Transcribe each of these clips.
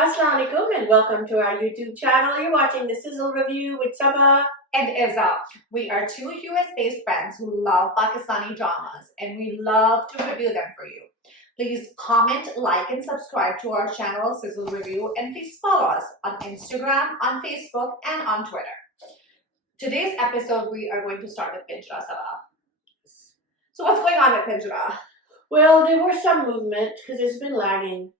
Assalamu alaikum and welcome to our YouTube channel. You're watching the Sizzle review with Sabah and Izza. We are two US-based friends who love Pakistani dramas and we love to review them for you. Please comment, like and subscribe to our channel Sizzle Review, and please follow us on Instagram, on Facebook and on Twitter. Today's episode we are going to start with Pinjra, Sabah. So what's going on with Pinjra? Well, there was some movement because it's been lagging.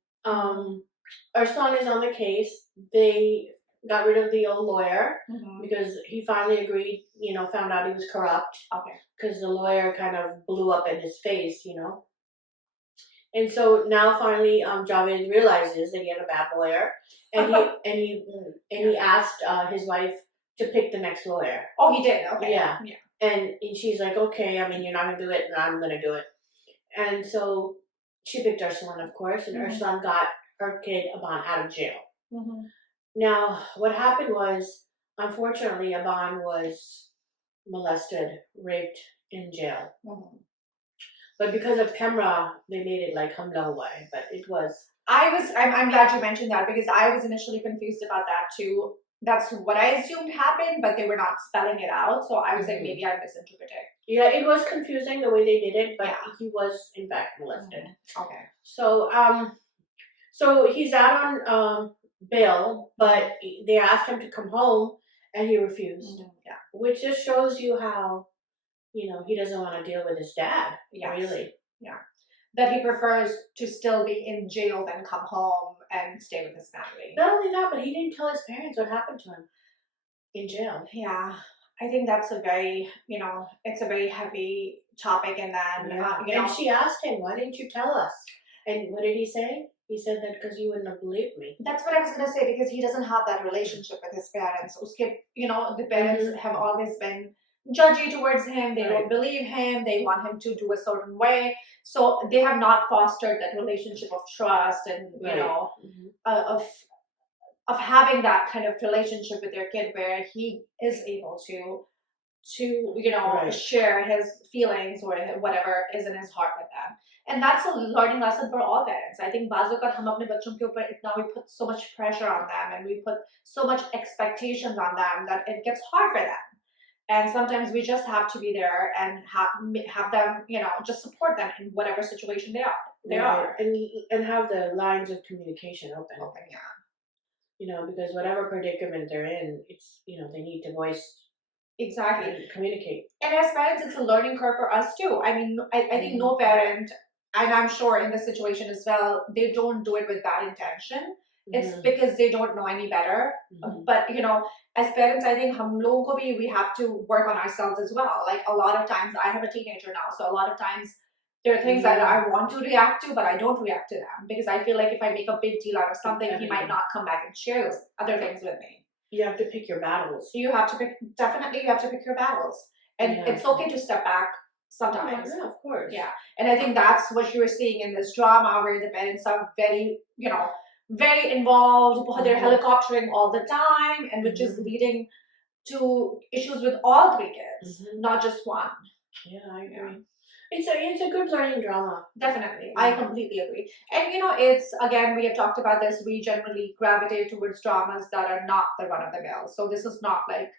Our son is on the case. They got rid of the old lawyer because he finally agreed, found out he was corrupt. Okay. Because the lawyer kind of blew up in his face, And so now finally Javed realizes that he had a bad lawyer, and he asked his wife to pick the next lawyer. Oh, he did? Okay. Yeah. And she's like, okay, you're not going to do it, and I'm going to do it. And so she picked our son, of course, and our son got her kid Aban out of jail. Now, what happened was, unfortunately, Aban was molested, raped in jail. But because of Pemra, they made it like Hamla way, but it was... I'm glad you mentioned that because I was initially confused about that too. That's what I assumed happened, but they were not spelling it out, so I was like, maybe I misinterpreted. Yeah, it was confusing the way they did it, but he was in fact molested. Okay. So he's out on bail, but they asked him to come home, and he refused. Yeah. Which just shows you how, he doesn't want to deal with his dad. Yes. Really. Yeah. That he prefers to still be in jail than come home and stay with his family. Not only that, but he didn't tell his parents what happened to him in jail. Yeah. I think that's a very, it's a very heavy topic, and then, And she asked him, why didn't you tell us? And what did he say? He said that because you wouldn't have believed me. That's what I was going to say, because he doesn't have that relationship with his parents. The parents have always been judgy towards him. They don't believe him. They want him to do a certain way. So they have not fostered that relationship of trust and, of having that kind of relationship with their kid where he is able to share his feelings or whatever is in his heart with them. And that's a learning lesson for all parents. I think baaz aukat hum apne bachon ke upar itna we put so much pressure on them and we put so much expectations on them that it gets hard for them. And sometimes we just have to be there and have them, just support them in whatever situation they are. And have the lines of communication open. Because whatever predicament they're in, it's, they need to voice. Exactly. And communicate. And as parents, it's a learning curve for us too. I mean, I think no parent, and I'm sure in this situation as well, they don't do it with bad intention. It's because they don't know any better. But, as parents, I think we have to work on ourselves as well. Like a lot of times, I have a teenager now, so a lot of times there are things that I want to react to, but I don't react to them because I feel like if I make a big deal out of something, he might not come back and share those other things with me. You have to pick your battles. You have to pick your battles. And it's okay to step back sometimes. Yeah, of course. Yeah. And I think that's what you were seeing in this drama where the parents are very, very involved. They're helicoptering all the time, and which is leading to issues with all three kids, not just one. Yeah, I agree. Yeah. It's a good learning drama. Definitely. I completely agree. And it's, again, we have talked about this, we generally gravitate towards dramas that are not the run-of-the-mill. So this is not like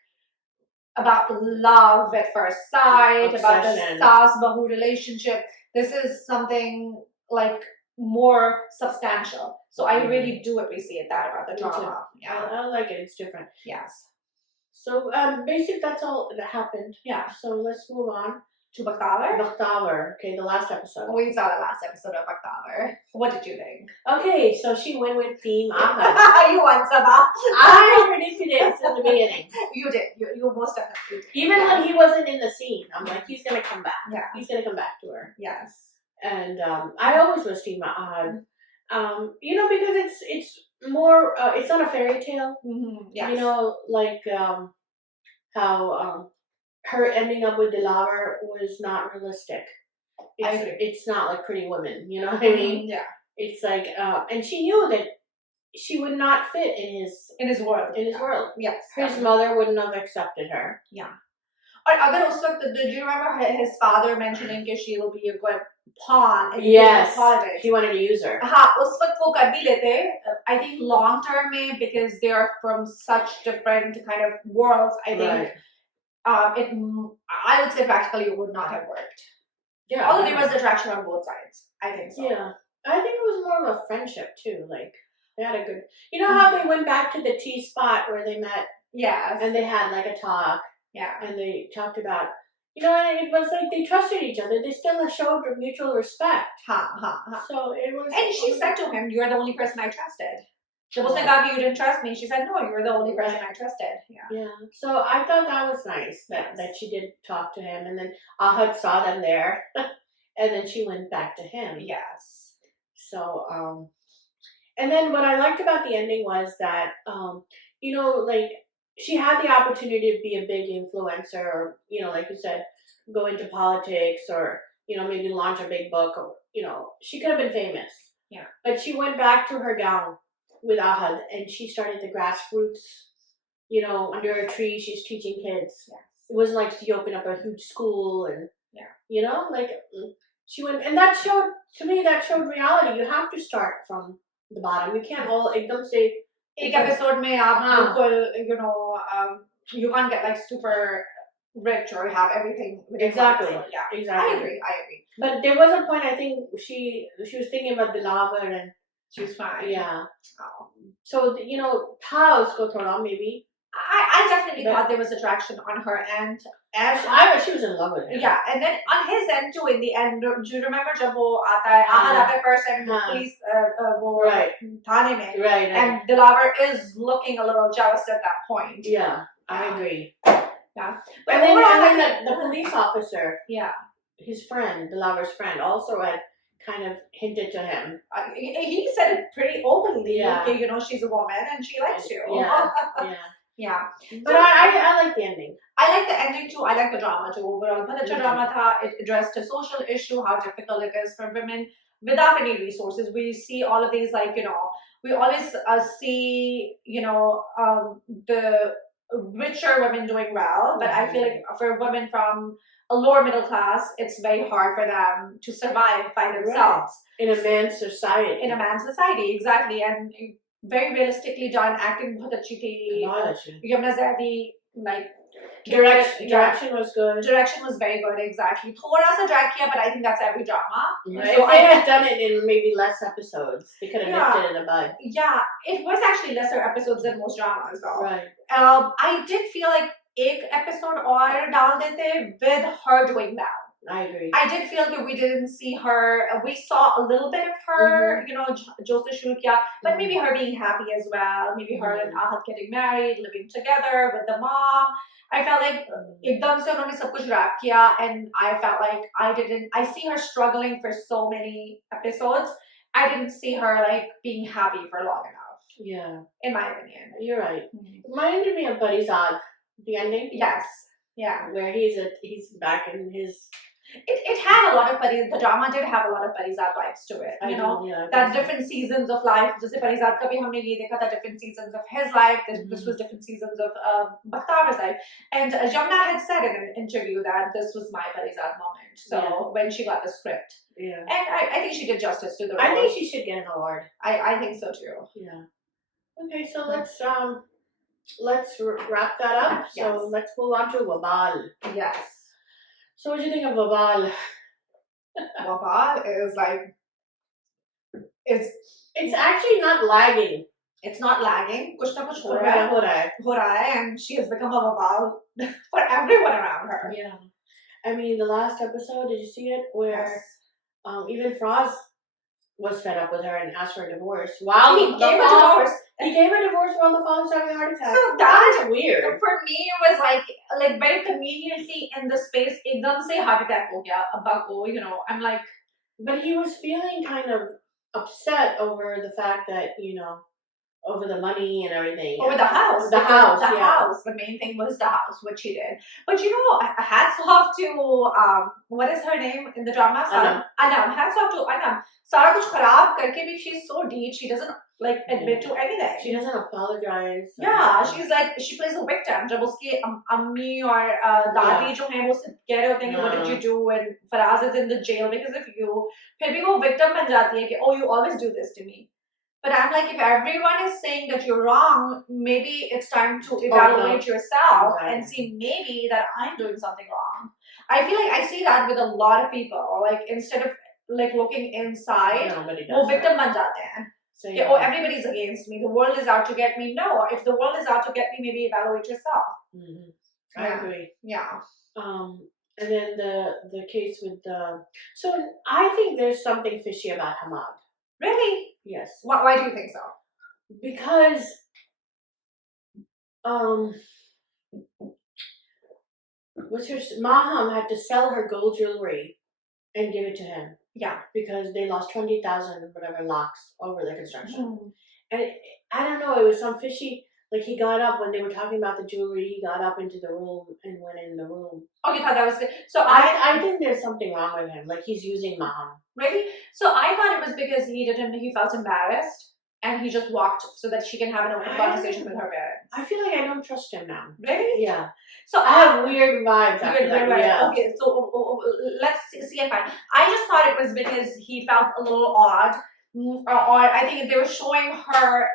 about love at first sight, about the Saas-Bahu relationship. This is something like more substantial. So I really do appreciate that about the drama. Yeah, I like it. It's different. Yes. So basically that's all that happened. Yeah. So let's move on to Bakhtwar. Bakhtwar. Okay, the last episode. We saw the last episode of Bakhtwar. What did you think? Okay, so she went with Team Ahmed. You won, Sabah. I predicted it from the beginning. You did. You most definitely did. Even when he wasn't in the scene, I'm like, he's gonna come back. Yeah. He's gonna come back to her. Yes. And I always was Team Ahmed. Because it's more. It's not a fairy tale. Yes. Like how. Her ending up with Dilaver was not realistic. It's not like Pretty Women, you know what I mean? Yeah. It's like, and she knew that she would not fit in his world. Yes. His mother wouldn't have accepted her. Yeah. Or did you remember his father mentioning that she will be a good pawn in the game of Yes, politics. he wanted to use her. हाँ उस वक्त वो कर भी लेते. I think long term में because they are from such different kind of worlds. I think I would say practically it would not have worked. Yeah. Although there was attraction on both sides. I think so. Yeah. I think it was more of a friendship too. Like they had a good. You know how they went back to the tea spot where they met. Yes. And they had like a talk. Yeah. And they talked about. You know, and it was like they trusted each other. They still showed mutual respect. So it was. And she said to him, "You're the only person I trusted." जब उसने कहा कि you didn't trust me, she said, "No, you're the only person I trusted." Yeah. So I thought that was nice that she did talk to him, and then Ahad saw them there, and then she went back to him. Yes. So and then what I liked about the ending was that you know, like. She had the opportunity to be a big influencer, or, you know, like you said, go into politics, or, you know, maybe launch a big book, or, you know, she could have been famous. Yeah. But she went back to her gown with Ahad, and she started the grassroots, you know, under a tree, she's teaching kids. Yes. It wasn't like she opened up a huge school, and, you know, like, she went, and that showed, to me, that showed reality. You have to start from the bottom. You can't all, एकदम से, एक episode में आप बिल्कुल, you know, you can't get like super rich or have everything. Exactly. Yeah, exactly. I agree. But there was a point, I think she was thinking about Dilawar, and she was fine. Yeah. Oh. So you know, था उसको थोड़ा maybe. I definitely thought there was attraction on her end. And she was in love with him. Yeah, and then on his end too, in the end, do you remember जब वो आता है, Ahad आता है first and police वो थाने में, right, and Dilawar is looking a little jealous at that point. Yeah, I agree. Yeah, but and then the police officer, his friend, Dilawar's friend, also had kind of hinted to him. He said it pretty openly. Yeah, you know, she's a woman and she likes you. Yeah. Yeah. But I like the ending. I like the ending too. I like the drama too. Overall, but the drama tha, it addressed a social issue, how difficult it is for women without any resources. We see all of these, like, you know, we always see, you know, the richer women doing well, but I feel like for women from a lower middle class, it's very hard for them to survive by themselves. In a man's society. In a man's society, exactly. And very realistically done, acting बहुत अच्छी थी. Yumna Zaidi, like direction was good. Direction was very good, exactly. थोड़ा सा drag किया, but I think that's every drama. Right. So if they had done it in maybe less episodes, they could have nipped it in the bud. Yeah, it was actually lesser episodes than most dramas, though. Right. I did feel like एक episode और डाल देते with her doing well. I agree. I did feel that we didn't see her. We saw a little bit of her, you know, जो से शुरू किया, but maybe her being happy as well. Maybe her and Ahad getting married, living together with the mom. I felt like एकदम से उन्होंने सब कुछ wrap किया, and I felt like I see her struggling for so many episodes. I didn't see her like being happy for long enough. Yeah. In my opinion. You're right. Reminded me of Buddy Zod, the ending. Yes. Yeah. Where he's back in his. It had a lot of the drama did have a lot of Parizad vibes to it, you know, that different seasons of life. Just Parizad ka bhi humne ye dekha tha, different seasons of his life. This was different seasons of Bakhtawar's life. And Yamna had said in an interview that this was my Parizad moment. So when she got the script, and I think she did justice to the role. I think she should get an award. I think so too. Yeah. Okay, so let's wrap that up. So let's move on to Wabaal. Yes. So what do you think of Wabaal? Wabaal is like, it's actually not lagging. It's not lagging. कुछ ना कुछ हो रहा है, and she has become a Wabaal for everyone around her. Yeah. I mean, the last episode, did you see it? Where even Froz was fed up with her and asked for a divorce. Wow. He gave her divorce. He gave her divorce while the father's having a heart attack. So that's weird. For me, it was like very conveniently in the space. एकदम से heart attack हो गया अब्बा को, you know. I'm like, but he was feeling kind of upset over the fact that, you know, over the money and everything. Over the house. The house. The main thing was the house, which he did. But you know, hats off to what is her name in the drama? Anam. Hats off to Anam. सारा कुछ खराब करके भी she's so deep. She doesn't like admit to anything. She doesn't apologize. Yeah, she's like, she plays a victim. जब उसकी अम्मी और दादी जो हैं वो सिर्फ कह रहे होते हैं कि what did you do and Faraz is in the jail because of you. फिर भी वो victim बन जाती है कि oh you always do this to me. But I'm like, if everyone is saying that you're wrong, maybe it's time to evaluate yourself and see maybe that I'm doing something wrong. I feel like I see that with a lot of people. Like instead of like looking inside, वो victim बन जाते हैं. Yeah, oh, everybody's against me. The world is out to get me. No, if the world is out to get me, maybe evaluate yourself. I agree. Yeah. And then the case with the. So I think there's something fishy about Hamad. Really? Yes. Why do you think so? Because what's her Maham had to sell her gold jewelry and give it to him. Yeah. Because they lost 20,000 whatever lakhs over the construction. And I don't know, it was some fishy. Like he got up when they were talking about the jewelry. He got up into the room and went in the room. Oh, you thought that was good. So I think there's something wrong with him. Like he's using Maham. Really? So I thought it was because he felt embarrassed and he just walked so that she can have an open conversation with her parents. I feel like I don't trust him now. Really? Yeah. So I have weird vibes after that. Yeah. Okay, so let's see if I just thought it was because he felt a little odd. Or I think they were showing her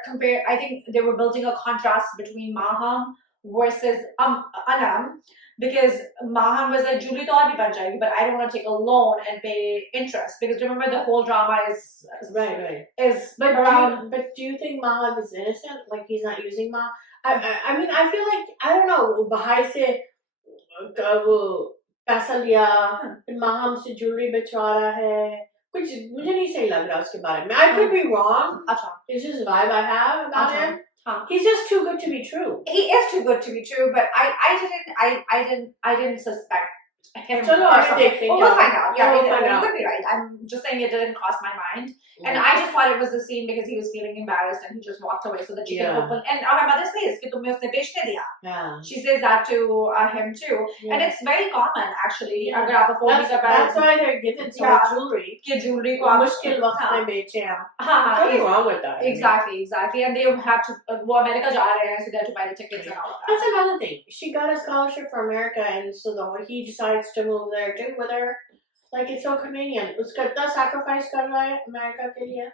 I think they were building a contrast between Maham versus Anam, because Maham was like, Julie thought bhi ban jayegi, but I don't want to take a loan and pay interest, because remember the whole drama is right. Is but around. Do you think Maham is innocent? Like he's not using Maham? I mean I feel like I don't know. Bahai se वो पैसा लिया, फिर Maham से jewelry बेचवा रहा है. कुछ मुझे नहीं सही लग रहा उसके बारे में. I could be wrong. It's just a vibe I have about him. He's just too good to be true. He is too good to be true, but I didn't suspect him. So no, we'll find out. Yeah, we'll find out. You could be right. I'm just saying it didn't cross my mind. And I just thought it was the scene because he was feeling embarrassed and he just walked away so that she can open. And my mother says कि तुमने उसने बेचने दिया. Yeah. She says that to him too. Yeah. And it's very common actually. Yeah. अगर आप afford that's why they're given so much jewelry. कि jewelry को मुश्किल वक्त में बेचे हैं. Nothing wrong with that. Exactly. And they have to वो अमेरिका जा रहे हैं, so they have to buy the tickets and all of that. That's another thing. She got a scholarship for America, and so he decides to move there too with her. Like it's so convenient. उसका इतना sacrifice कर रहा है America के लिए.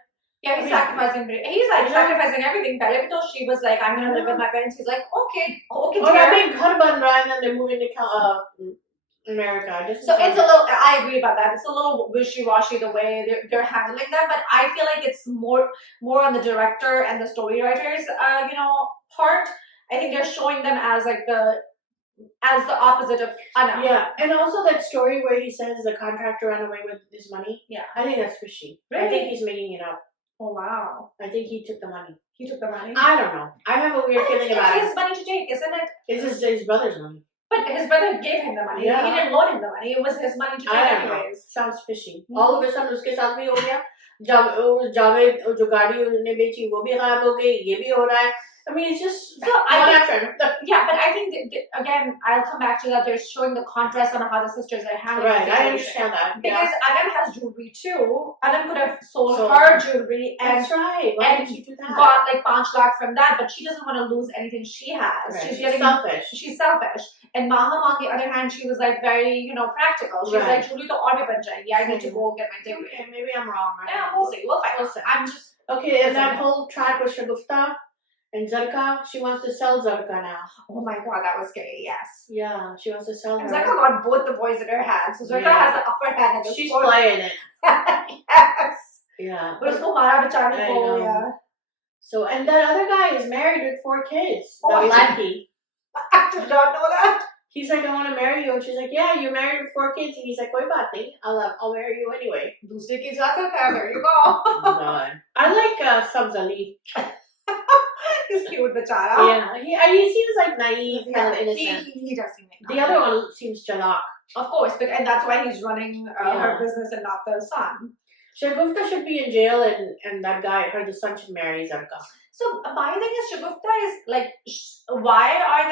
Yeah, he's sacrificing. He's like sacrificing everything. पहले भी तो she was like, I'm gonna live with my parents. He's like, okay. और अभी घर बन रहा है, and then they're moving to America. So it's a little. I agree about that. It's a little wishy-washy the way they're handling that, but I feel like it's more on the director and the story writers, part. I think they're showing them as like as the opposite of Anna. Yeah, and also that story where he says the contractor ran away with his money. Yeah, I think that's fishy. Really? I think he's making it up. Oh wow! I think he took the money. He took the money. I don't know. I have a weird feeling about it. It's his money to take, isn't it? It's his brother's money. But his brother gave him the money. Yeah. He didn't loan him the money. It was his money to take anyways. Sounds fishy. All of a sudden उसके साथ भी हो गया. जब जावेद जो गाड़ी उन्होंने बेची वो भी गायब हो गई. ये भी हो रहा है. I mean, it's just yeah, but I think again, I'll come back to that. They're showing the contrast on how the sisters are handling. Right, I understand that because Adam has jewelry too. Adam could have sold her jewelry and that's right. Why did you do that? Got like 5 lakh from that, but she doesn't want to lose anything she has. Right. She's selfish. She's selfish. And Maham, on the other hand, she was like very, practical. She's like, jewelry to aur bhi ban jayegi. I need to go get my degree. Okay, maybe I'm wrong. Yeah, we'll see. We'll find out. I'm just okay. And that whole track with Shagufta. And Zarka, she wants to sell Zarka now. Oh my god, that was scary, yes. Yeah, she wants to sell her. Zarka got both the boys in her hands. So Zarka has the upper hand. She's playing it. Yes. Yeah. But usko mara bechane ko, yeah. So, and that other guy is married with 4 kids. Oh, that lackey. I did not know that. He's like, I want to marry you. And she's like, yeah, you're married with 4 kids. And he's like, koi baat nahi. I'll marry you anyway. Dusre ki ja sakta hai, there you go. God. I like Sabzali. He's cute, bechara. Yeah, he seems like naive, kind of innocent. He does seem like the other one seems jalak. Of course, and that's why he's running her business and not the son. Shagufta should be in jail, and that guy, the son should marry Zarka. So my thing is, Shagufta is like, why are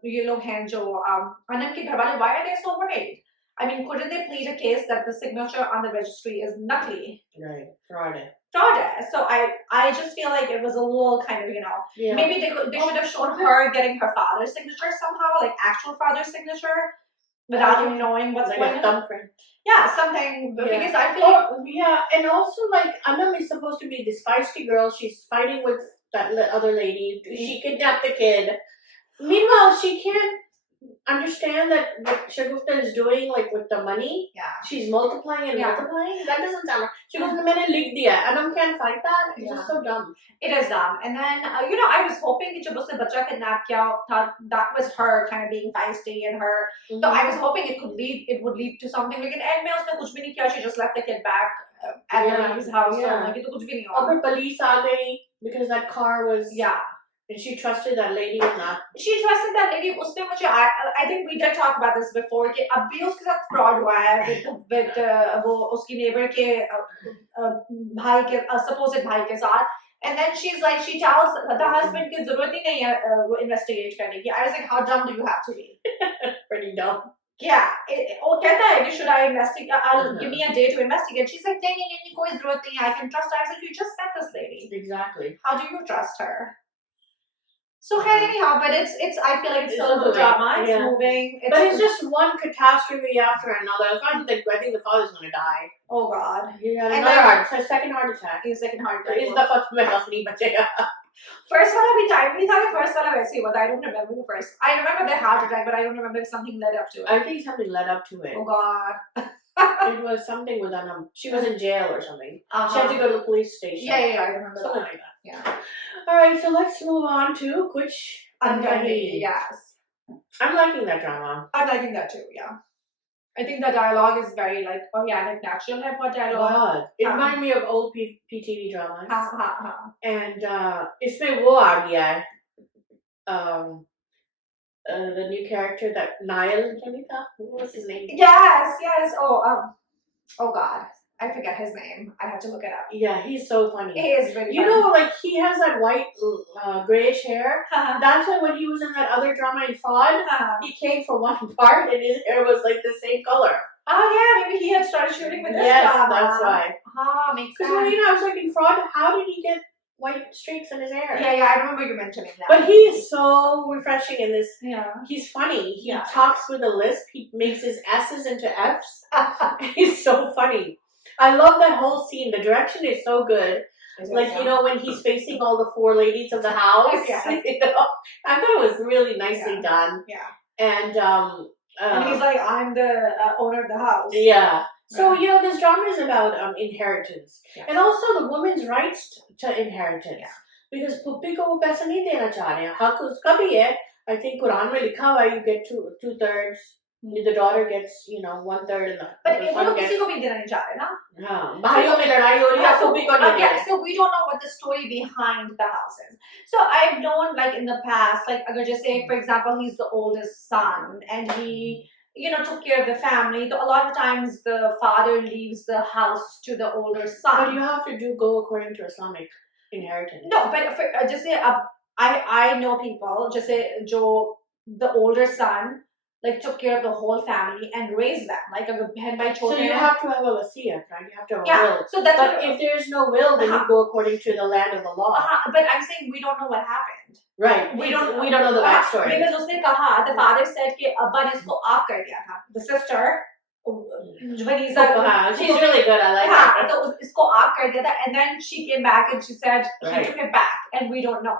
the ye log hain jo Anand ke ghar wale, why are they so worried? I mean, couldn't they plead a case that the signature on the registry is nakli? Right, fraud. fraud hai. So I just feel like it was a little kind of, maybe they should have shown her getting her father's signature somehow, like actual father's signature, without him knowing what's like going a on. thumbprint. Yeah, something, because I feel like... and also like Anam is supposed to be this feisty girl. She's fighting with that other lady. She kidnapped the kid. Meanwhile, she can't understand that what Shagufta is doing, like with the money. Yeah. She's multiplying and multiplying. That doesn't sound right. She goes, "Maine likh diya." Anam can't fight that. It's just so dumb. It is dumb. And then, I was hoping that jab usne bacha kidnap kiya tha, that was her kind of being feisty and her. So I was hoping it would lead to something. Like in end mein usne kuch bhi nahi kiya. She just left the kid back at the lady's house. So I'm like, ye to kuch bhi nahi hua. But police aa gayi because that car was. Yeah. And she trusted that lady enough. She trusted that lady. Usme mujhe, I think we did talk about this before. कि अब भी उसके साथ fraud हुआ है with वो उसकी neighbor के भाई के supposed भाई के साथ. And then she's like, she tells the husband कि जरूरत ही नहीं है वो investigate करने की. I was like, how dumb do you have to be? Pretty dumb. Yeah. वो कहता है कि should I investigate? Give me a day to investigate. She's like, नहीं कोई जरूरत नहीं. I can trust her. I was like, you just met this lady. Exactly. How do you trust her? So anyhow, but it's I feel like it's still a good drama. It's moving. But it's just one catastrophe after another. I think the father's gonna die. Oh God. He had another second heart attack. His second heart attack. Is the first mein nahi bachega. First one bhi time nahi tha. First one वैसे ही हुआ था. I don't remember the first. I remember the heart attack, but I don't remember if something led up to it. I think something led up to it. Oh God. It was something with she was in jail or something. She had to go to the police station. Yeah, I remember something that. like that. Yeah. All right, so let's move on to Kuch Ankahi. Yes. I'm liking that drama. I'm liking that too. Yeah. I think the dialogue is very like organic, natural. Hai bahut dialogue. God, it reminded me of old PTV dramas. And इसमें वो आ गया है. The new character that Niall, what was his name? Yes. Oh God, I forget his name. I have to look it up. Yeah, he's so funny. He is really funny. You know, like he has that white, grayish hair. That's why when he was in that other drama in Fraud, he came for one part and his hair was like the same color. Oh yeah, maybe he had started shooting with this drama. Yes, that's why. Makes sense. Because I was like in Fraud, how did he get white streaks in his hair? Yeah, I remember you mentioning that. But he is so refreshing in this. Yeah. He's funny. He talks with a lisp. He makes his S's into F's. He's so funny. I love that whole scene. The direction is so good. Like, when he's facing all the four ladies of the house. I thought it was really nicely done. Yeah. And he's like, I'm the owner of the house. Yeah. So, this drama is about inheritance. Yes. And also the woman's rights to inheritance. Yeah. Because Puppi ko wo paisa nahi dena cha rahe hain. Haq uska bhi hai. I think Quran mein likha hua hai you get two-thirds. The daughter gets, 1/3 and the son gets... But किसी को भी देना नहीं चाह रहे ना? हाँ, भाइयों में लड़ाई हो रही है, Puppi को नहीं दे रहे. So we don't know what the story behind the house is. So I've known, like in the past, like agar just say, for example, he's the oldest son and he... took care of the family. So a lot of times the father leaves the house to the older son. But you have to go according to Islamic inheritance. No, but just say, I know people, just say, the older son, like took care of the whole family and raised them. Like a behan bhai chote. So you have to have a wasiyat, right? You have to have a will. So that's but if there's no will, then you go according to the land of the law. But I'm saying we don't know what happened. Right. We don't know the backstory. Because उसने कहा, the father said कि अब्बा ने इसको आप कर दिया था. The sister, she's really good. I like her. तो इसको आप कर दिया था, and then she came back and she said he took it back, and we don't know.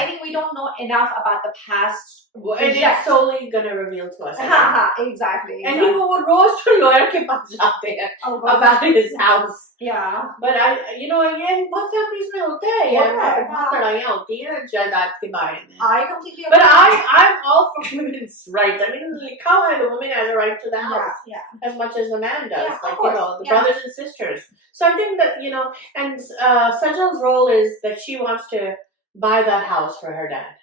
I think we don't know enough about the past. And it's solely gonna reveal to us. Exactly. And people would roast to lawyer के पास जाते हैं about his house. Yeah. But again, बहुत families में होता है यार, बहुत लड़ाइयाँ होती हैं जायदाद के बारे में. I completely agree. But I'm all for women's rights. I mean, how the woman has a right to the house as much as the man does. The brothers and sisters. So I think that and Sajjal's role is that she wants to buy that house for her dad.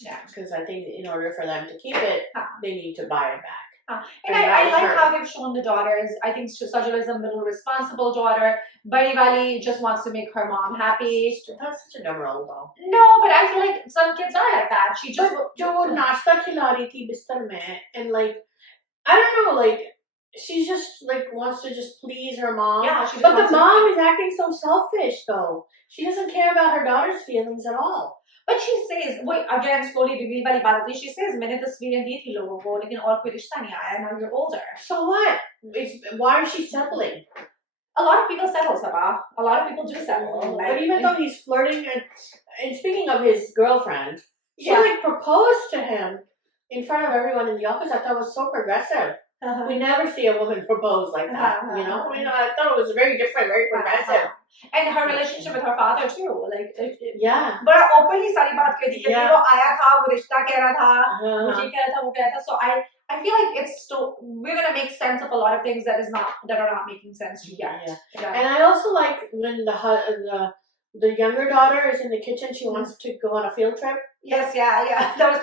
Yeah, because I think in order for them to keep it, they need to buy it back. And I like how they've shown the daughters. I think Sajjal is a middle responsible daughter. Badi Wali just wants to make her mom happy. That's such a dumb role though. No, but I feel like some kids are like that. She just... But jo nashta khila rahi thi bistar mein, and like, I don't know, like, She just like wants to just please her mom. Yeah, she just but the wants to- mom is acting so selfish though. She doesn't care about her daughter's feelings at all. But she says, wait, again, slowly reveal वाली बात होती है. She says, मैंने तस्वीरें दी थी लोगों को, लेकिन और कोई रिश्ता नहीं आया. Now you're older. So what? Why is she settling? A lot of people settle, Sabah. A lot of people do settle. Like, but even though he's flirting, and speaking of his girlfriend, she like proposed to him in front of everyone in the office. I thought it was so progressive. We never see a woman propose like that, you know? I mean, I thought it was very different, very progressive. And her relationship with her father too, like yeah. But openly सारी बात कर दी कि वो आया था, वो रिश्ता कह रहा था, मुझे कह रहा था, वो कह रहा था. So I feel like it's still, we're gonna make sense of a lot of things that are not making sense yet. Yeah. And I also like when the younger daughter is in the kitchen. She wants to go on a field trip. Yes, yeah. That was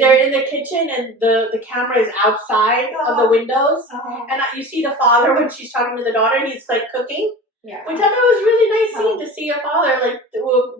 they're in the kitchen, and the camera is outside of the windows, and you see the father when she's talking to the daughter. He's like cooking. Yeah. Which I thought was really nice scene to see a father like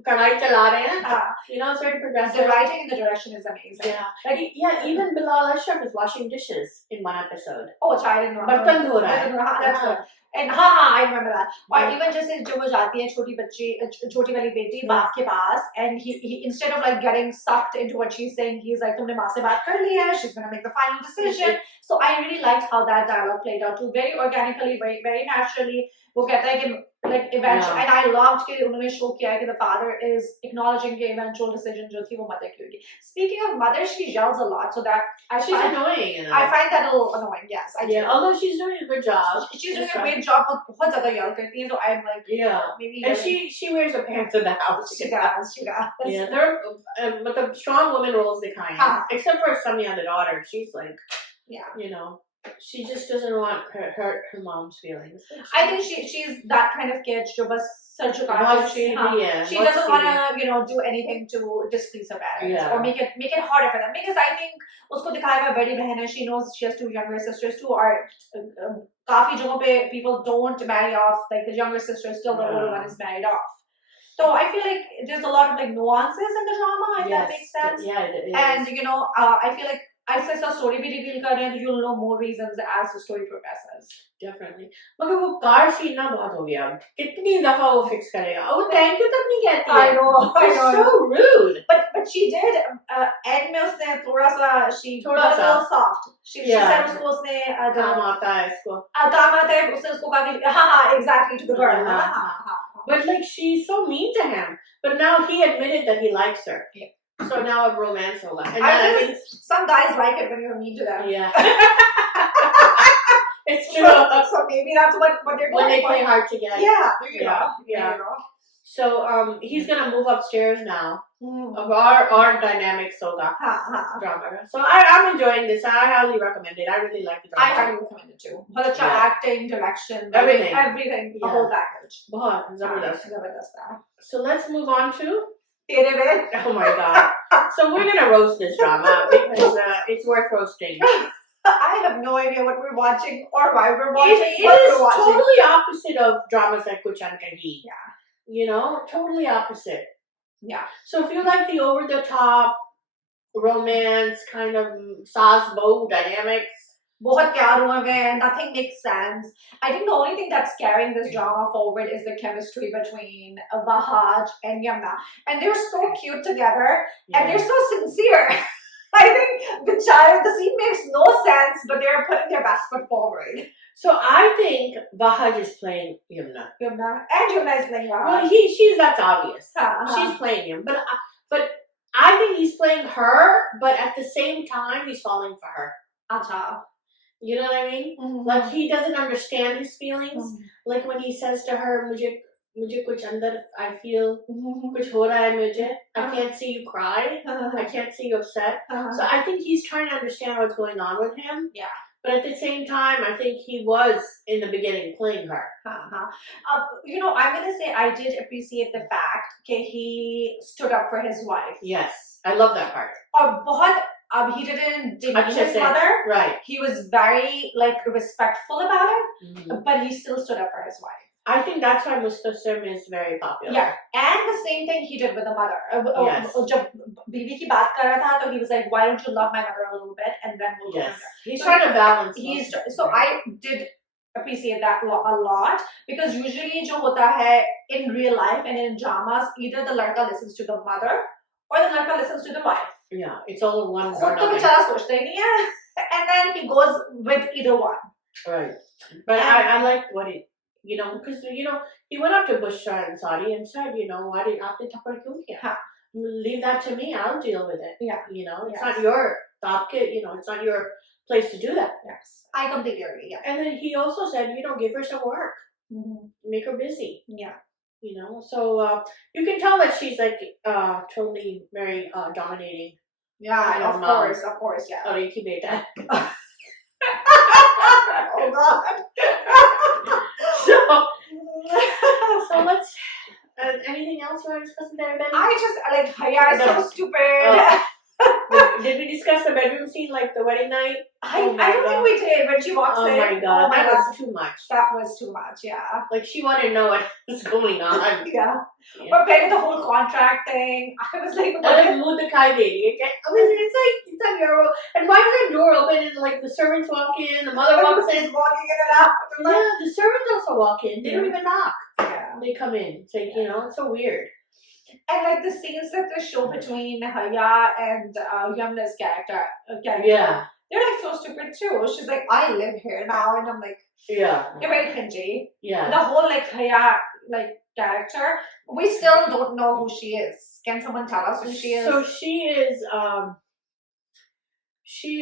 kadai chala rahe hain. You know, it's very progressive. The writing and the direction is amazing. Yeah. Like, even Bilal Ashraf is washing dishes in one episode. Oh, I didn't know. Bartan dho raha hai. That's good. And I remember that. Or even just जब वो जाती है छोटी वाली बेटी बाप के पास, and he instead of like getting sucked into what she's saying, he's like, तुमने माँ से बात कर ली है, she's gonna make the final decision. So I really liked how that dialogue played out too, very organically, very naturally. वो कहता है कि like eventually, and I loved कि उन्होंने show किया है कि the father is acknowledging the eventual decision जो थी वो mother की होगी. Speaking of mother, she yells a lot, so that she's annoying. You know? I find that a little annoying. Yes, I do. Although she's doing a good job. She's doing a great job. बहुत ज़्यादा yell करती है, so I'm like, maybe. And she wears a pants in the house. She does. Yeah, they're but the strong woman roles the kind. Except for Samia, the daughter, she's like, you know. She just doesn't want hurt her mom's feelings. I think she's that kind of kid. जो बस sir झुका के she doesn't want to do anything to displease her parents or make it harder for them, because I think उसको दिखाएगा बड़ी बहन है. She knows she has two younger sisters too. Or काफी जगहों पे people don't marry off, like the younger sister is still the older one is married off. So I feel like there's a lot of like nuances in the drama, if that makes sense. Yeah, it is. And I feel like ऐसे ऐसा story भी reveal कर रहे हैं, you'll know more reasons as the story progresses. Definitely. मगर वो car scene ना बहुत हो गया. कितनी दफा वो fix करेगा? वो thank you तक नहीं कहती है. I know. It's so rude. But she did. End में उसने थोड़ा सा little soft. She said उसको उसने काम आता है इसको. काम आता है उसने उसको कहा कि हाँ exactly to the girl. But like she's so mean to him. But now he admitted that he likes her. Yeah. So now a romance over. And I mean, some guys like it when you're mean to them. Yeah. It's true. So maybe that's what they're doing. When they play hard to get. Yeah. So he's gonna move upstairs now. Of our dynamic soga drama. So I'm enjoying this. I highly recommend it. I really like the drama. I highly recommend it too. बहुत अच्छा acting, direction, everything, the whole package. बहुत ज़बरदस्त. So let's move on to Tere. Oh my god. So we're gonna roast this drama because it's worth roasting. I have no idea what we're watching or why we're watching. It is totally opposite of dramas like Kuch Ankahi. Yeah. You know, totally opposite. Yeah. So if you like the over-the-top romance kind of saas-bohu dynamics, बहुत प्यार हुए हैं, nothing makes sense. I think the only thing that's carrying this drama forward is the chemistry between Bahaj and Yamna. And they're so cute together, and they're so sincere. I think the scene makes no sense, but they're putting their best foot forward. So I think Bahaj is playing Yamna. And Yamna is playing Bahaj. Well, that's obvious. She's playing him. But I think he's playing her, but at the same time, he's falling for her. Acha. You know what I mean? Mm-hmm. Like he doesn't understand his feelings. Mm-hmm. Like when he says to her, "Mujhe kuch andar, I feel kuch ho raha hai mujhe. I can't see you cry. I can't see you upset." So I think he's trying to understand what's going on with him. Yeah. But at the same time, I think he was in the beginning playing her. I'm gonna say I did appreciate the fact that he stood up for his wife. Yes, I love that part. He didn't demean his mother. Right. He was very respectful about it, but he still stood up for his wife. I think that's why Mustassim is very popular. Yeah, and the same thing he did with the mother. Yes. जब बीवी की बात कर रहा था, तो he was like, why don't you love my mother a little bit, and then we'll go from Yes. there. He's So trying to balance. So I did appreciate that a lot, because usually जो होता है in real life and in dramas, either the लड़का listens to the mother or the लड़का listens to the wife. Yeah, it's all one or खुद तो another. बेचारा सोचता ही नहीं है, and then he goes with either one. Right. But I like what he, you know, because, you know, he went up to Bushra and Saudi and said, you know, why did aapne thappad kyun kiya? Leave that to me, I'll deal with it. Yeah. You know, it's Yes. not your aapke, you know, it's not your place to do that. Yes. I completely agree, yeah. And then he also said, you know, give her some work. Mm-hmm. Make her busy. Yeah. You know, so you can tell that she's like totally very dominating. Yeah, of course, yeah. Oh, you beta. Oh God. So let's. Anything else you want to discuss in there, Ben? I just like Haya is so stupid. Did we discuss the bedroom scene, like the wedding night? I don't think we did when she walks in. Oh my God, that was too much. That was too much, yeah. Like she wanted to know what was going on. Yeah. But playing with the whole contract thing, I was like, and then move the Kai baby. Okay? I mean, it's like your. And why is that door open and like the servants walk in, the mother walks in, walking in and out. Yeah, the servants also walk in. They don't even knock. Yeah. They come in. It's like, you know, it's so weird. And like the scenes that they show between Haya and Yamna's character, Yeah. they're like so stupid too. She's like, I live here now, and I'm like, yeah, you're very cringy. Yeah. The whole like Haya like character, we still don't know who she is. Can someone tell us who she is? So she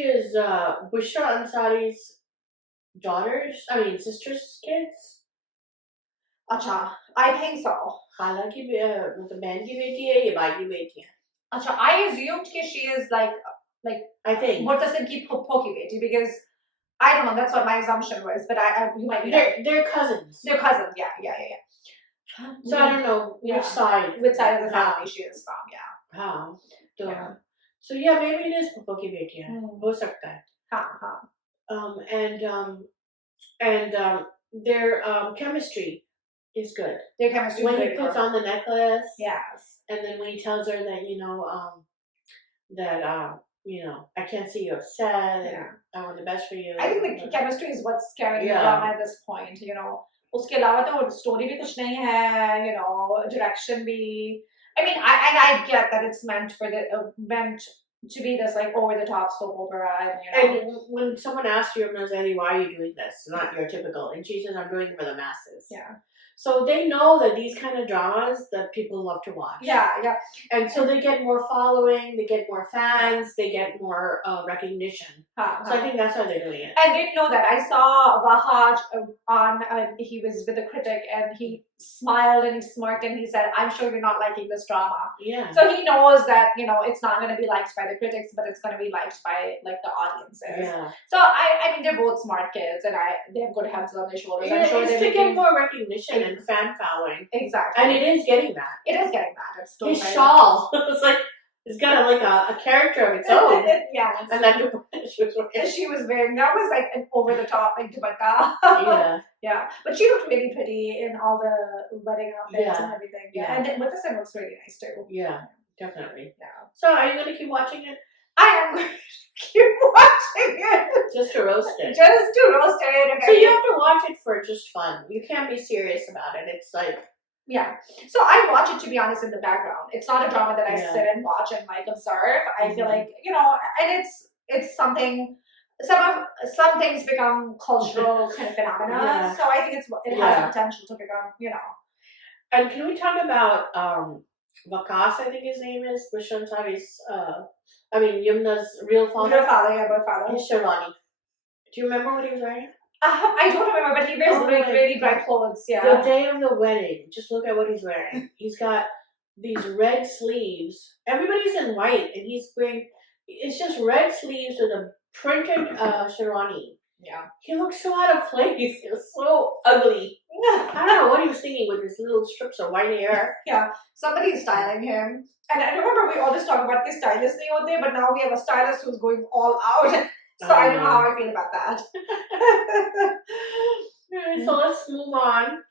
is Bushra Ansari's sister's kids. Acha, I think so. खाला की मतलब बहन की बेटी है ये भाई की बेटी है. Acha, I assumed that she is like I think Murtasim ki Pho ki beti, because I don't know, that's what my assumption was, but you might be they're cousins. They're cousins, yeah. So I don't know which side of the family she is from, yeah. हाँ तो Yeah. So yeah, maybe it is Pho की बेटी है. हो सकता है. हाँ. And their chemistry is good. Their chemistry when is he very puts good. on the necklace. Yes. And then when he tells her that, you know, I can't see you upset. Yeah. I want the best for you. I think the chemistry is what's carrying the drama at this point, you know. उसके अलावा तो story भी कुछ नहीं है, you know, direction भी. I mean, I get that it's meant to be this like over the top soap opera, and you know. And when someone asks you, why are you doing this? Not your typical. And she says, I'm doing it for the masses. Yeah. So they know that these kind of dramas that people love to watch. Yeah. And so they get more following, they get more fans, they get more recognition. So I think that's why they're doing it. I didn't know that. I saw Wahaj he was with a critic, and he smiled and he smirked and he said, I'm sure you're not liking this drama. Yeah. So he knows that, you know, it's not going to be liked by the critics, but it's going to be liked by like the audiences. Yeah. So I mean, they're both smart kids, and they have good heads on their shoulders. Yeah, I'm sure it's to get more recognition and fan following. Exactly. And it is getting that. It is getting that. It's still his shawl. It's like it's got a character of its own. Yeah. And that she was wearing that was like an over the top like dupatta. Yeah. Yeah. But she looked really pretty in all the wedding outfits and everything. Yeah. And then Murtasim looks really nice too. Yeah, definitely. Yeah. So are you gonna keep watching it? I am going to keep watching it. Just to roast it. Just to roast it. So you have to watch it for just fun. You can't be serious about it. It's like yeah. So I watch it, to be honest, in the background. It's not a drama that I sit and watch and like observe. I feel like, you know, and it's something. Some things become cultural kind of phenomena. Yeah. So I think it has the potential to become, you know. And can we talk about Vakas, I think his name is, Bushra Ansari's Yumna's real father? Real father, yeah, both father. His Sherwani. Do you remember what he was wearing? I don't remember, but he wears really bright clothes, yeah. The day of the wedding, just look at what he's wearing. He's got these red sleeves. Everybody's in white, and he's wearing, it's just red sleeves with a printed Sherwani. Yeah. He looks so out of place. He was so ugly. I don't know what he was thinking with his little strips of white hair. Yeah, somebody is styling him. And I remember we always talk about the stylist nahi hote, but now we have a stylist who's going all out. So I don't know how I feel about that. Alright, so let's move on.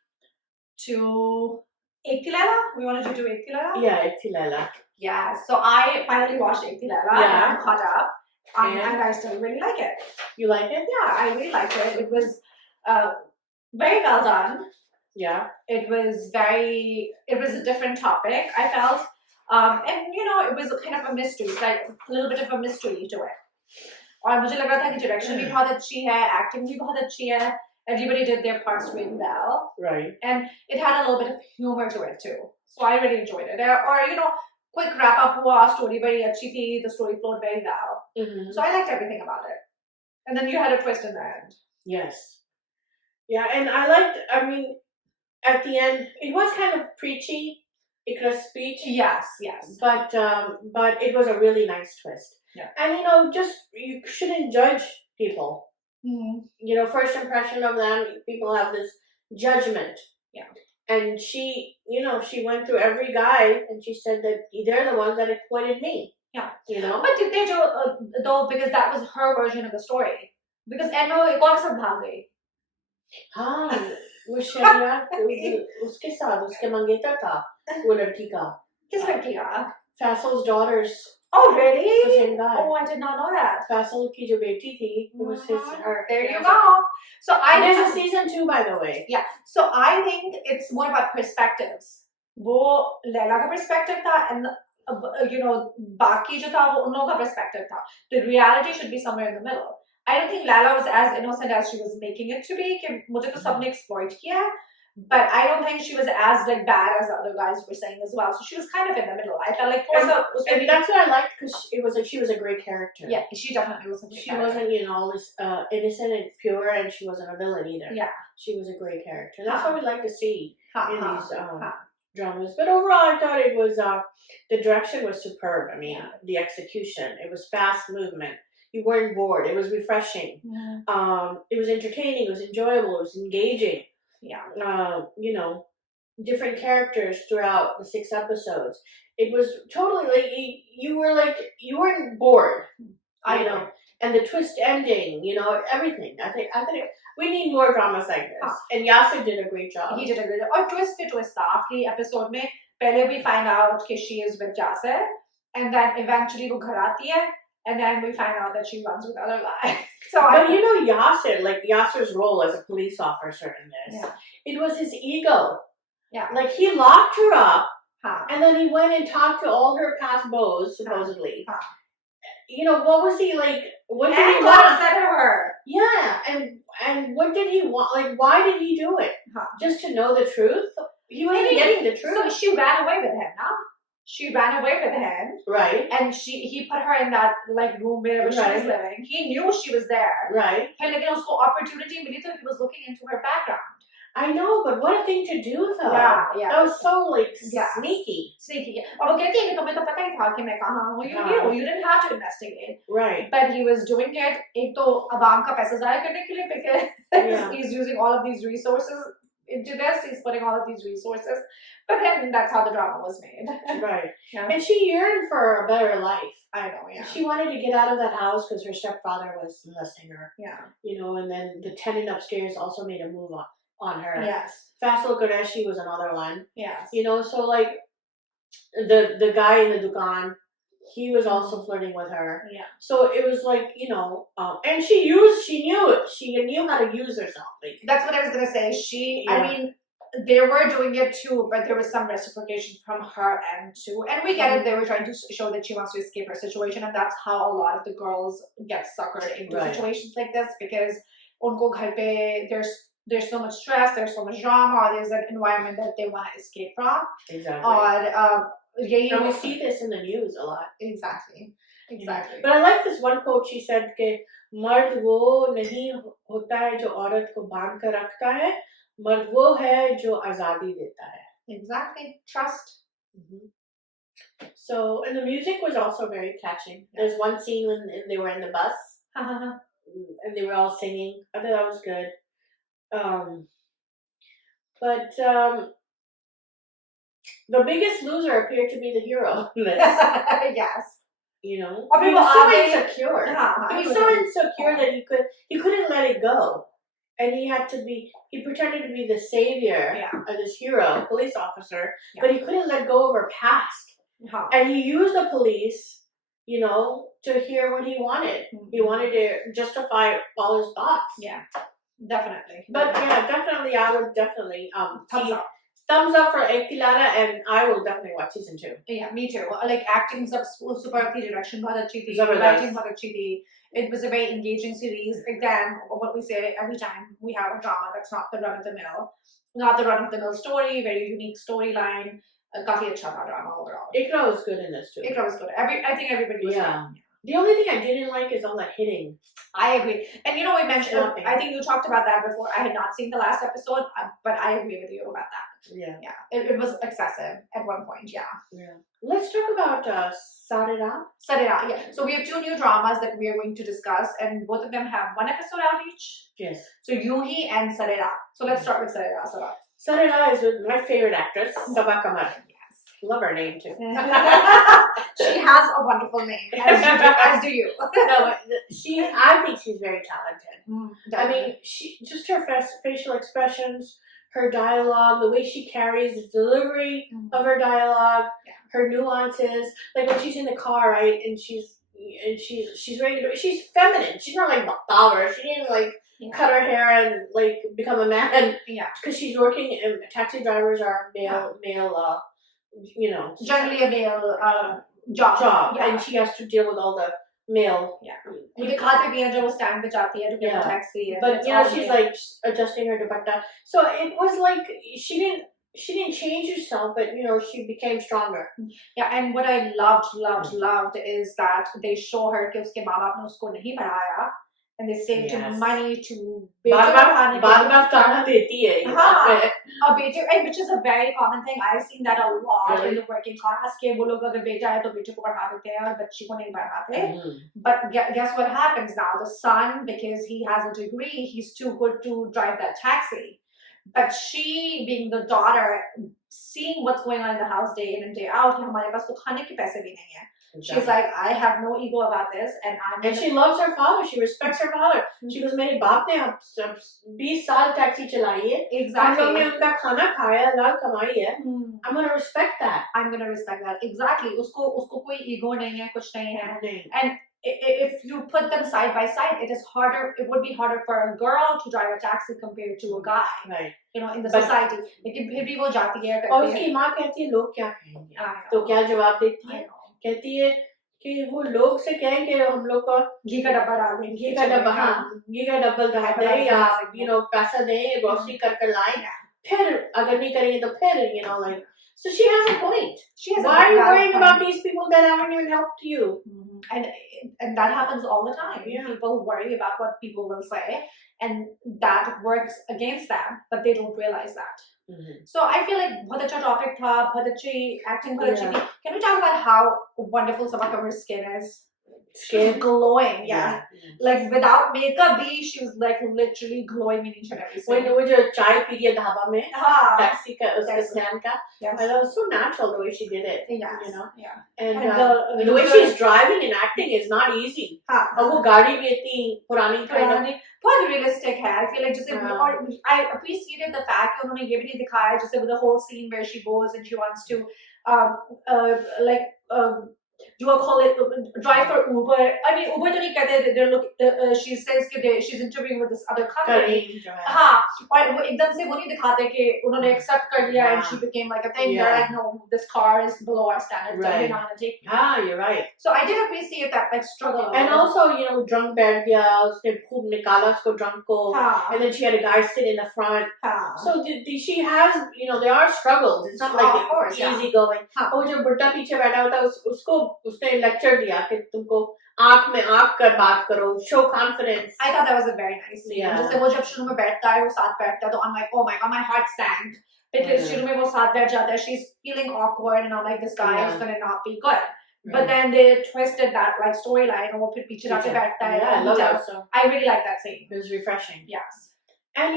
to Thi Laila. We wanted to do Thi Laila. Yeah, Thi Laila. Yeah. So I finally watched Thi Laila. Yeah. And I'm caught up. And I still really like it. You like it? Yeah, I really liked it. It was very well done. Yeah. It was a different topic, I felt. And you know, it was kind of a mystery, like a little bit of a mystery to it. और मुझे लग रहा था कि direction भी बहुत अच्छी है, acting भी बहुत अच्छी है. Everybody did their parts really well. Right. And it had a little bit of humor to it too. So I really enjoyed it. Or you know, quick wrap up हुआ, story very अच्छी थी, the story flowed very well. Mm-hmm. So I liked everything about it. And then you had a twist in the end. Yes. Yeah, and I mean, at the end, it was kind of preachy, Ikra's speech. Yes. But it was a really nice twist. Yeah. And you know, you shouldn't judge people. Mm-hmm. You know, first impression of them, people have this judgment. Yeah. And she went through every guy and she said that they're the ones that exploited me. Yeah. You know? But did they do, though, because that was her version of the story. Because Emma, एक और सब भाग गई. हाँ, वो शरिया उसके साथ उसके मंगेतर था वो लड़की का. किस लड़की का? Faisal's daughters. Oh really? The same guy. Oh, I did not know that. Faisal की जो बेटी थी, it was her. There you go. So there's a season 2, by the way. Yeah. So I think it's more about perspectives. वो लैला का perspective था, and you know, बाकी जो था वो उन लोगों का perspective था. The reality should be somewhere in the middle. I don't think Laila was as innocent as she was making it to be. कि मुझे तो सबने exploit किया. But I don't think she was as like bad as the other guys were saying as well. So she was kind of in the middle. I felt like and that's what I liked because she was a great character. Yeah, she definitely was a great character. Wasn't, you know, all this innocent and pure, and she wasn't a villain either. Yeah, she was a great character. That's what we like to see in these dramas. But overall, I thought it was the direction was superb. I mean, the execution. It was fast movement. You weren't bored. It was refreshing. Mm-hmm. It was entertaining. It was enjoyable. It was engaging. Yeah. You know, different characters throughout the 6 episodes. It was totally like you weren't bored. I know. And the twist ending, you know, everything. I think we need more dramas like this. And Yasser did a great job. He did a great job. और twist पे twist था आखिरी episode में. पहले we find out कि she is with Yasser, and then eventually वो घर आती है. And then we find out that she runs with other guys. But you know, Yasser's role as a police officer in this, it was his ego. Yeah. Like, he locked her up, and then he went and talked to all her past beaux, supposedly. You know, what was he like? What did he want? Said to her. Yeah, and what did he want? Like, why did he do it? Just to know the truth? He wasn't getting the truth. So she ran away with him, no? She ran away with him, right? And he put her in that like room where she was living. He knew she was there, right? And again, उसको opportunity मिली तो he was looking into her background. I know, but what a thing to do, though. Yeah. That was so like sneaky. और वो कहती है कि तुम्हें तो पता ही था कि मैं कहाँ हूँ. You knew. You didn't have to investigate. Right. But he was doing it. एक तो अवाम का पैसा ज़ाया करने के लिए because he's using all of these resources into this. He's putting all of these resources. But then that's how the drama was made. Right. Yeah. And she yearned for a better life. I know, yeah. She wanted to get out of that house because her stepfather was molesting her. Yeah. You know, and then the tenant upstairs also made a move on her. Yes. Faisal Qureshi was another one. Yes. You know, so like the guy in the dukan, he was also flirting with her. Yeah. So it was like, you know, and she knew it. She knew how to use herself. Like, that's what I was gonna say. I mean, they were doing it too, but there was some reciprocation from her end too. And we get it, they were trying to show that she wants to escape her situation, and that's how a lot of the girls get suckered into situations like this, because unko ghar pe, there's so much stress, there's so much drama, or there's an environment that they want to escape from. Exactly. And we see this in the news a lot. Exactly. But I like this one quote. She said कि मर्द वो नहीं होता है जो औरत को बांध कर रखता है, मर्द वो है जो आजादी देता है. Exactly. Trust. Mm-hmm. So, and the music was also very catching. There's one scene when they were in the bus and they were all singing. I thought that was good. But the biggest loser appeared to be the hero in this. Yes. You know, he was so insecure. He was so insecure that he couldn't let it go. and he pretended to be the savior of this hero, police officer, but he couldn't let go of her past. And he used the police, to hear what he wanted. He wanted to justify all his thoughts. Yeah, definitely. But yeah, definitely, I would definitely thumbs up for Thi Laila, and I will definitely watch season 2. Yeah, me too. Like acting super thi, direction bahut achhi thi, writing bahut achhi thi. It was a very engaging series. Again, what we say every time we have a drama that's not the run of the mill story, very unique storyline. Kafi acha tha drama overall. Ikra was good in this too. Ikra was good. I think everybody was good. The only thing I didn't like is all that hitting. I agree. And we mentioned, I think you talked about that before. I had not seen the last episode, but I agree with you about that. Yeah. It was excessive at one point, yeah. Let's talk about Sar-e. Sar-e, yeah. So we have 2 new dramas that we are going to discuss, and both of them have 1 episode out each. Yes. So Yunhi and Sar-e. So let's start with Sar-e. Sar-e is with my favorite actress, Sabah Kamar. Love her name too. She has a wonderful name, as do you. No, I think she's very talented. I mean, just her facial expressions, her dialogue, the way she carries the delivery of her dialogue, her nuances. Like when she's in the car, right, and she's ready to. She's feminine. She's not like Bakhtawar. She didn't cut her hair and become a man. Yeah, because she's working. Taxi drivers are male. Generally a male job. And she has to deal with all the male. दिखाते भी हैं जब वो stand पे जाती है to get a taxi. But she's adjusting her dupatta. So it was like she didn't change herself, but she became stronger. Yeah, and what I loved is that they show her कि उसके माँ बाप ने उसको नहीं पढ़ाया. And they saved money to बार-बार ताना देती है which is a very common thing. I've seen that a lot in the working class कि वो लोग अगर बेटा है तो बेटे को पढ़ा देते हैं और बच्ची को नहीं पढ़ाते. But guess what happens now? The son, because he has a degree, he's too good to drive that taxi. But she, being the daughter, seeing what's going on in the house day in and day out, कि हमारे पास तो खाने के पैसे भी नहीं है. She's like, I have no ego about this, and she loves her father. She respects her father. She goes, मेरे बाप ने 20 साल टैक्सी चलाई है. Exactly. हमने उनका खाना खाया, लाल कमाई है. I'm gonna respect that. Exactly. उसको कोई ego नहीं है, कुछ नहीं है. And if you put them side by side, it would be harder for a girl to drive a taxi compared to a guy. Right. In the society. लेकिन फिर भी वो जाती है. और उसकी माँ कहती है लोग क्या कहेंगे. तो क्या जवाब देती है? कहती है कि वो लोग से कहें कि हम लोग को घी का डब्बा डाल दें, घी का डब्बा डाल दें या पैसा दें, ग्रोसरी कर लाएं. फिर अगर नहीं करेंगे तो फिर so she has a point. Why are you worrying about these people that haven't even helped you? And that happens all the time. People worry about what people will say, and that works against them, but they don't realize that. So I feel like बहुत अच्छा topic था, बहुत अच्छी acting बहुत अच्छी थी. Can we talk about how wonderful Sabah Kamar's skin is? She's glowing, like without makeup, she was literally glowing in each and every scene. When वो जो चाय पी रही है ढाबा में, taxi का उसके stand का, it was so natural the way she did it. And the way she's driving and acting is not easy. और वो गाड़ी भी इतनी पुरानी बहुत realistic है. I feel like जैसे और I appreciated the fact कि उन्होंने ये भी नहीं दिखाया जैसे with the whole scene where she goes and she wants to you will call it drive for Uber. I mean Uber तो नहीं कहते. They're looking. She says कि she's interviewing with this other company. हाँ. और वो एकदम से वो नहीं दिखाते कि उन्होंने accept कर लिया and she became like a thing. They're like, no, this car is below our standards. So we're not gonna take it. You're right. So I did appreciate that struggle. And also, drunk बैठ गया, उसने खूब निकाला उसको drunk को, and then she had a guy sit in the front. So she has, there are struggles. It's not like easy going. और जो बुड्ढा पीछे बैठा होता है उसको उसने लेक्चर दिया कि तुमको आंख में आंख कर बात करो, show confidence. I thought that was a very nice scene. जैसे वो जब शुरू में बैठता है, वो साथ बैठता है, तो I'm like, oh my god, my heart sank because शुरू में वो साथ बैठ जाता है, she's feeling awkward and I'm like, this guy is gonna not be good. But then they twisted that storyline और वो फिर पीछे जाके बैठता है. I love that. So I really like that scene. It was refreshing. Yes. And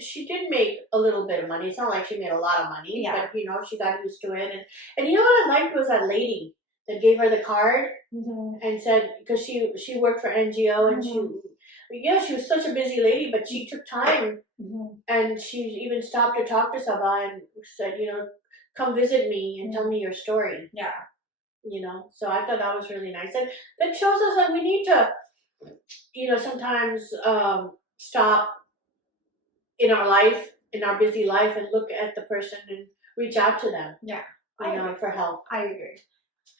she did make a little bit of money. It's not like she made a lot of money, but she got used to it. And what I liked was that lady that gave her the card and said, because she worked for NGO and she Yeah, she was such a busy lady, but she took time, and she even stopped to talk to Sabah and said, come visit me and tell me your story. Yeah. So I thought that was really nice. And that shows us that we need to, sometimes stop in our life, in our busy life, and look at the person and reach out to them. Yeah. For help. I agree.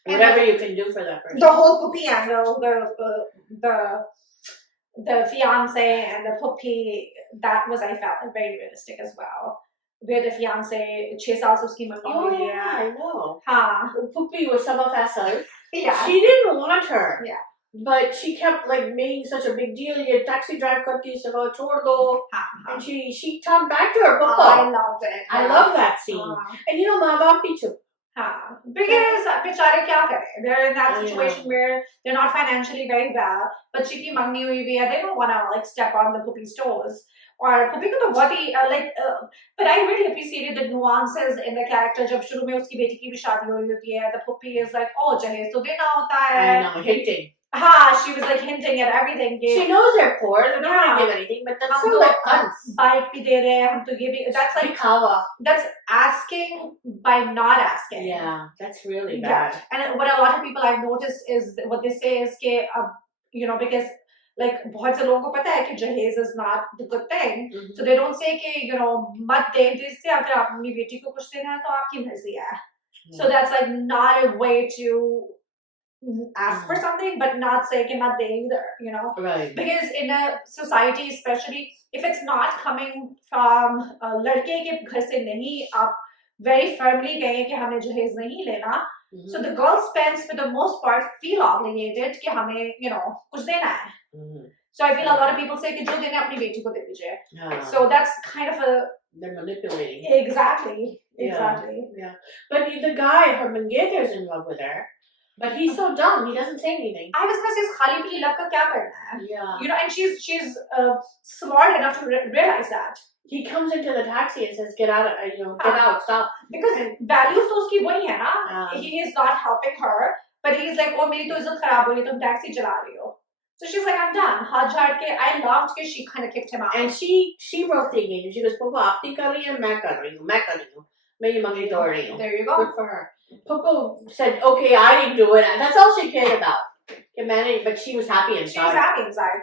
Whatever you can do for that person. The whole puppy angle, the fiance and the puppy, that was, I felt, very realistic as well. Where the fiance 6 saal se uski manni hui hai. I know. Haan. Puppy was Sabah Faisal. Yeah. She didn't want her. Yeah. But she kept making such a big deal. Ye taxi drive karti hai, Sabah chhod do. And she talked back to her papa. I loved it. I love that scene. And maa baap bhi chup. Because बेचारे क्या करें? They're in that situation where they're not financially very well, but चिकी मंगनी हुई भी है. They don't want to step on the puppy's toes. और puppy को तो बहुत ही but I really appreciated the nuances in the character. जब शुरू में उसकी बेटी की भी शादी हो रही होती है, the puppy is like, oh जहेज तो देना होता है. I know, hinting. She was hinting at everything. She knows they're poor. They don't want to give anything, but that's so cunts. Bike bhi de rahe hain, hum to ye bhi. That's Dikhawa. That's asking by not asking. Yeah, that's really bad. And what a lot of people I've noticed is what they say is ke, because बहुत से लोगों को पता है कि जहेज is not the good thing, so they don't say कि मत दे जिससे अगर आप अपनी बेटी को कुछ देना है तो आपकी मर्जी है. So that's not a way to ask for something, but not say कि मत दे either, Right. Because in a society, especially if it's not coming from लड़के के घर से नहीं, आप very firmly कहें कि हमें जहेज नहीं लेना. So the girl's parents, for the most part, feel obligated कि हमें, कुछ देना है. So I feel a lot of people say कि जो देना अपनी बेटी को दे दीजिए. So that's kind of they're manipulating. Exactly. Yeah. But the guy, her Mangeter, is in love with her. But he's so dumb. He doesn't say anything. I was gonna say, khali pili love ka kya karna hai? Yeah. And she's smart enough to realize that. He comes into the taxi and says, "Get out! Get out! Stop!" Because values to uski wahi hai na. He is not helping her, but he's like, "Oh, meri to izzat kharab ho rahi, tum taxi chala rahi ho." So she's like, "I'm done." Haath jhaad ke, I loved that she kind of kicked him out. And she broke the engagement. She goes, "Papa, aap nahi kar rahi hai, main kar rahi hu. Main kar rahi hu. Main ye mangi tod rahi hu." There you go. Good for her. Papa said, "Okay, I didn't do it." That's all she cared about. But she was happy inside. She was happy inside.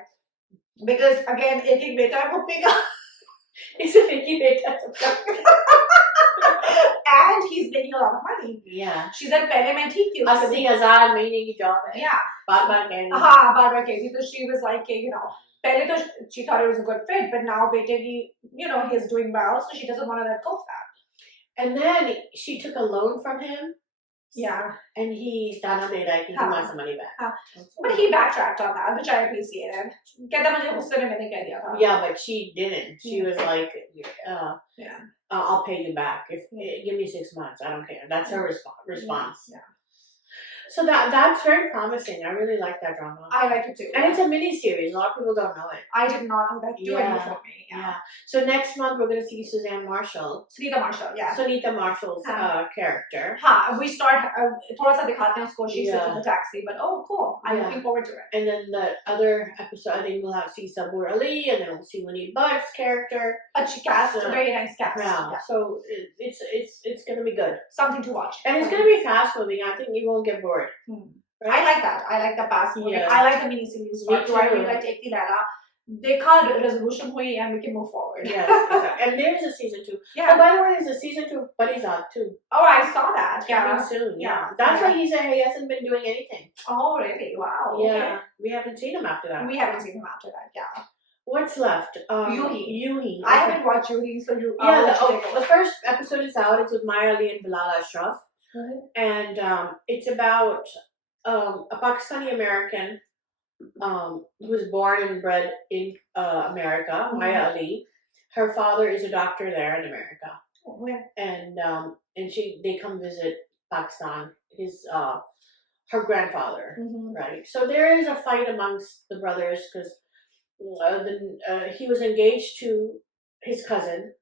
Because again, एक बेटा है puppy का. He's a Vicky beta. And he's making a lot of money. Yeah. She said पहले मैं ठीक थी. 80,000 महीने की job है. Yeah. बार-बार कह रही. हाँ, बार-बार कह रही. So she was like, पहले तो she thought it was a good fit, but now बेटे की, he's doing well, so she doesn't want to let go of that. And then she took a loan from him. Yeah. And he wants the money back. But he backtracked on that, which I appreciated. कहता मुझे गुस्से में मैंने कह दिया था. Yeah, but she didn't. She was like, I'll pay you back. Give me 6 months. I don't care. That's her response. Yeah. So that's very promising. I really like that drama. I like it too. And it's a mini series. A lot of people don't know it. I did not know that. You told me. Yeah. So next month we're going to see Sunita Marshall, yeah. Sunita Marshall's character. We start. थोड़ा सा दिखाते हैं उसको. She sits in the taxi, but cool. I'm looking forward to it. And then the other episode, I think we'll see Sabur Ali, and then we'll see Winnie Butt's character. But she cast a very nice cast. Yeah. So it's going to be good. Something to watch. And it's going to be fast moving. I think you won't get bored. Right? I like that. I like the fast moving. I like the mini series. Me too. I really like Thi Laila. Dekha resolution hui and we can move forward. Yes, exactly. And there's a season 2. Yeah. Oh, by the way, there's a season 2 of Buddy's On too. Oh, I saw that. Coming soon. Yeah. That's why he said he hasn't been doing anything. Oh, really? Wow. Yeah. Okay. We haven't seen him after that. Yeah. What's left? Yunhi. I haven't watched Yunhi, so you. The first episode is out. It's with Maya Ali and Bilal Ashraf. And it's about a Pakistani American who was born and bred in America, Maya Ali. Her father is a doctor there in America. And they come visit Pakistan. Her grandfather, right? So there is a fight amongst the brothers because he was engaged to his cousin.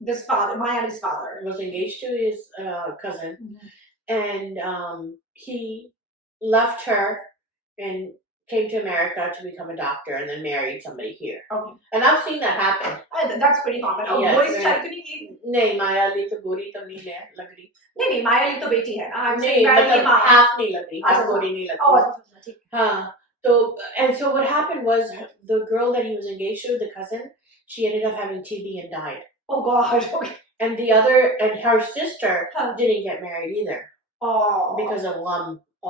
This father, Maya Ali's father, was engaged to his cousin, and he left her and came to America to become a doctor and then married somebody here. Okay. And I've seen that happen. That's pretty common. Oh, Yes, गोरी से very- शादी तो नहीं की? नहीं मायाली तो गोरी तो नहीं लग रही. नहीं मायाली तो बेटी है ना. I'm नहीं saying Mayalee मतलब Maya. half नहीं लग रही, half अच्छा, गोरी नहीं लग Oh, रही. अच्छा, ठीक. हाँ. So and so what happened was the girl that he was engaged to, the cousin, she ended up having TB and died. Oh God. Okay. And her sister didn't get married either. Oh. Because of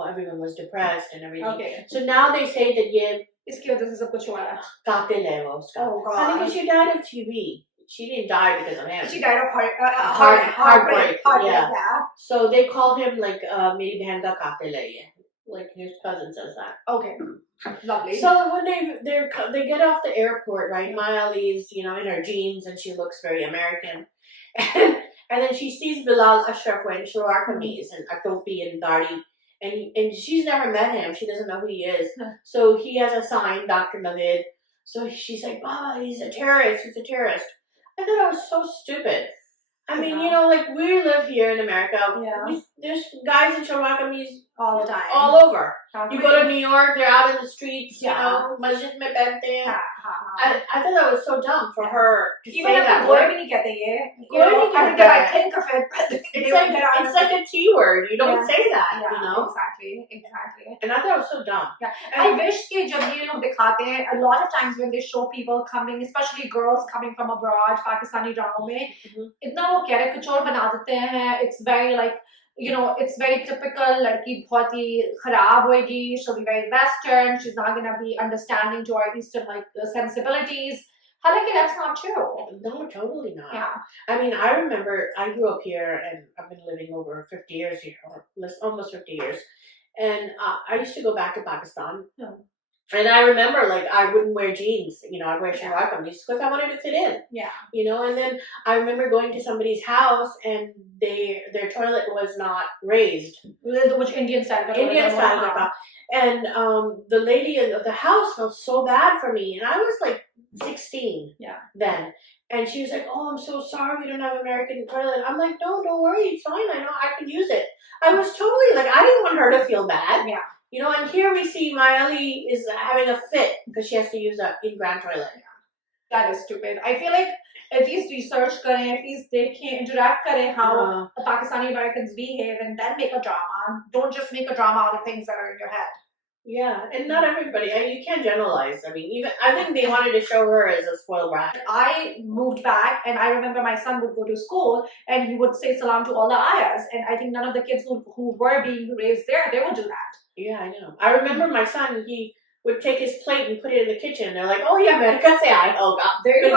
everyone was depressed and everything. Okay. So now they say that ये इसकी वजह से सब कुछ हुआ है. कातिल है वो उसका. Oh God. I think she died of TB. She didn't die because of him. She died of heartbreak. Yeah. So they call him like मेरी बहन का कातिल है ये. Like his cousin says that. Okay. Lovely. So when they get off the airport, right? Mayali's, in her jeans and she looks very American. And then she sees Bilal Ashraf wearing shalwar kameez and a topi and dadi. And she's never met him. She doesn't know who he is. So he has a sign, Dr. Navid. So she's like, Baba, he's a terrorist. He's a terrorist. I thought that was so stupid. I mean, like we live here in America. Yeah. There's guys in shalwar kameez all the time. All over. You go to New York, they're out in the streets, masjid mein pehante hain. I thought that was so dumb for her to Even say if that. Goy bhi nahi kehte ye. I mean, I think of it, but it's like a T word. You don't say that, Exactly. And I thought it was so dumb. Yeah. I wish कि जब ये लोग दिखाते हैं, a lot of times when they show people coming, especially girls coming from abroad, Pakistani drama में, इतना वो caricature बना देते हैं. It's very like, it's very typical. लड़की बहुत ही खराब होएगी. She'll be very Western. She's not gonna be understanding to our Eastern sensibilities. Halanki, that's not true. No, totally not. Yeah. I mean, I remember I grew up here and I've been living over 50 years here, or almost 50 years. And I used to go back to Pakistan. And I remember, I wouldn't wear jeans. I'd wear shalwar kameez because I wanted to fit in. Yeah. And then I remember going to somebody's house and their toilet was not raised. Which Indian style? Indian style. And the lady in the house felt so bad for me. And I was 16 then. And she was like, oh, I'm so sorry we don't have American toilet. I'm like, no, don't worry. It's fine. I know I can use it. I was totally I didn't want her to feel bad. Yeah. And here we see Mayali is having a fit because she has to use an in-ground toilet. That is stupid. I feel like at least research kare, at least they can interact kare how Pakistani Americans behave and then make a drama. Don't just make a drama out of things that are in your head. Yeah, and not everybody. You can't generalize. I mean, I think they wanted to show her as a spoiled brat. I moved back, and I remember my son would go to school, and he would say salam to all the ayahs. And I think none of the kids who were being raised there, they would do that. Yeah, I know. I remember my son, he would take his plate and put it in the kitchen. They're like, oh yeah, America se aaya hoga. There you go.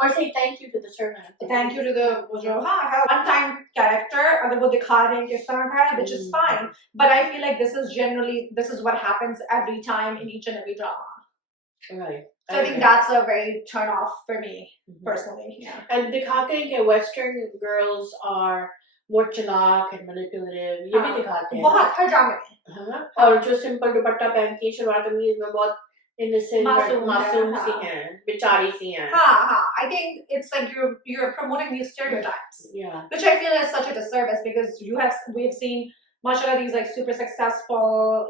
Or say thank you to the servant. Thank you to the one-time character, agar wo dikha rahe hain kis tarah ka hai, which is fine. But I feel like this is what happens every time in each and every drama. Right. So I think that's a very turn off for me, personally. Yeah. And dikhate hain ke Western girls are more chalak and manipulative. ये भी दिखाते हैं. बहुत हर ड्रामे में. हाँ. और जो सिंपल दुपट्टा पहनती है शलवार कमीज में बहुत innocent, मासूम सी हैं, बेचारी सी हैं. हाँ. I think it's like you're promoting these stereotypes. Yeah. Which I feel is such a disservice because we've seen much of these super successful,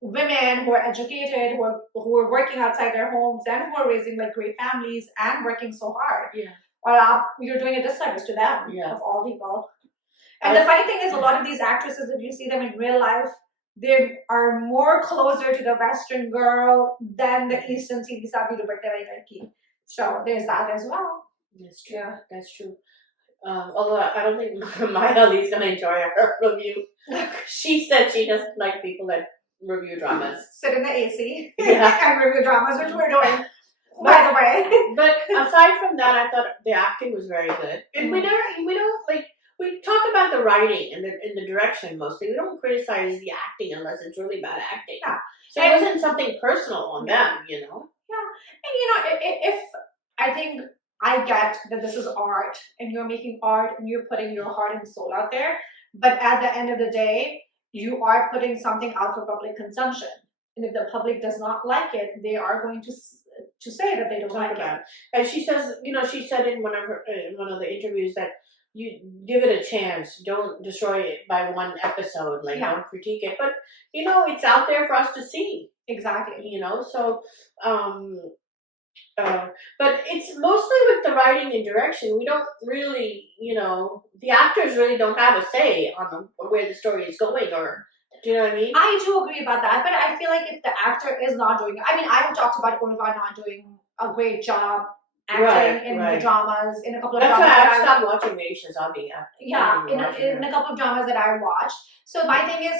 women who are educated, who are working outside their homes and who are raising great families and working so hard. Yeah. Or you're doing a disservice to them, of all people. And the funny thing is, a lot of these actresses, if you see them in real life, they are more closer to the Western girl than the Eastern TV Sabi Dupatta Ki. So there's that as well. That's true. Yeah. That's true. Although I don't think Mayali's going to enjoy her review. She said she doesn't like people that review dramas. Sit in the AC and review dramas, which we're doing. By the way. But aside from that, I thought the acting was very good. And we talk about the writing and the direction mostly. We don't criticize the acting unless it's really bad acting. Yeah. So it wasn't something personal on them, Yeah. And if I think I get that this is art and you're making art and you're putting your heart and soul out there, but at the end of the day, you are putting something out for public consumption. And if the public does not like it, they are going to say that they don't like it. And she says, she said in one of the interviews that you give it a chance. Don't destroy it by one episode. Like, don't critique it. But, it's out there for us to see. Exactly. So, but it's mostly with the writing and direction. We don't really, the actors really don't have a say on where the story is going, or, do you know what I mean? I do agree about that, but I feel like if the actor is not doing it, I mean, I have talked about Urva not doing a great job acting in the dramas, in a couple of That's dramas. That's why I stopped watching Maisha Zabi. Yeah, in a couple of dramas that I watched. So my thing is,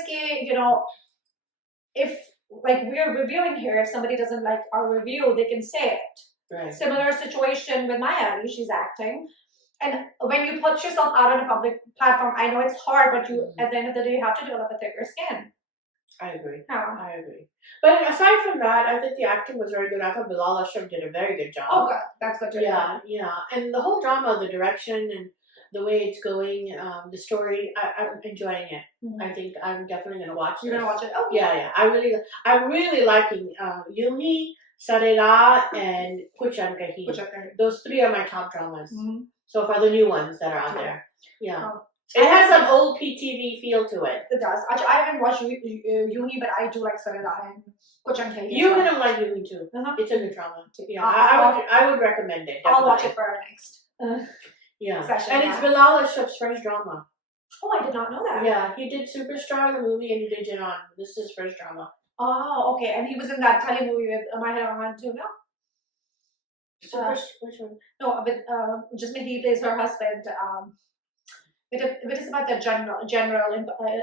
if like we're reviewing here, if somebody doesn't like our review, they can say it. Right. Similar situation with Maya Ali, she's acting. And when you put yourself out on a public platform, I know it's hard, but you at the end of the day, you have to develop a thicker skin. I agree. Yeah. I agree. But aside from that, I think the acting was very good. I thought Bilal Ashraf did a very good job. Oh, good. That's good to hear. Yeah. And the whole drama, the direction and the way it's going, the story, I'm enjoying it. I think I'm definitely going to watch it. You're going to watch it? Okay. Yeah. I'm really liking Yunhi, Sar-e, and Kuch Ankahi. Those three are my top dramas. So far, the new ones that are out there. Yeah. It has some old PTV feel to it. It does. Actually, I haven't watched Yunhi, but I do like Sar-e and Kuch Ankahi. You're going to like Yunhi too. It's a good drama. Yeah, I would recommend it. Definitely. I'll watch it for our next session. And it's Bilal Ashraf's first drama. Oh, I did not know that. Yeah, he did Superstar, the movie, and he did Janan. This is his first drama. Oh, okay. And he was in that Tali movie with Mahir Rahman too, no? Which one? No, but just he plays her husband. It is about the general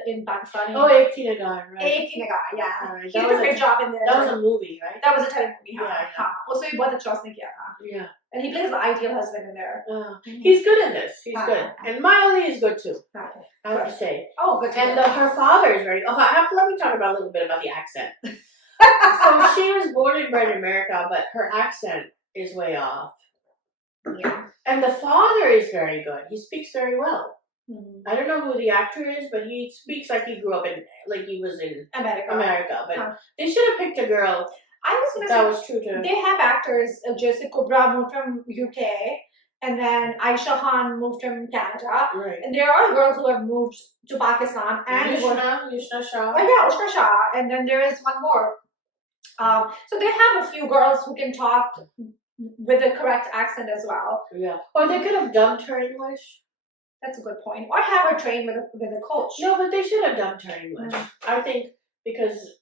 in Pakistan. Oh, Ek Thi Laila, right? Ek Thi Laila, yeah. Right. He did a great job in there. That was a movie, right? That was a Tere movie, yeah. Also, he bought the trust kiya tha. Yeah. And he plays the ideal husband in there. He's good in this. He's good. And Miley is good too. I have to say. Oh, good. And her father is very. Let me talk about a little bit about the accent. So she was born and bred in America, but her accent is way off. Yeah. And the father is very good. He speaks very well. I don't know who the actor is, but he speaks like he grew up in, like he was in America. But they should have picked a girl. I was going to say, that was true too. They have actors. Jesse Kubra moved from UK, and then Aisha Khan moved from Canada. Right. And there are girls who have moved to Pakistan. And Yushna Shah. Oh yeah, Ushna Shah. And then there is one more. So they have a few girls who can talk with the correct accent as well. Yeah. Or they could have dubbed her English. That's a good point. Or have her train with a coach. No, but they should have dubbed her English. I think because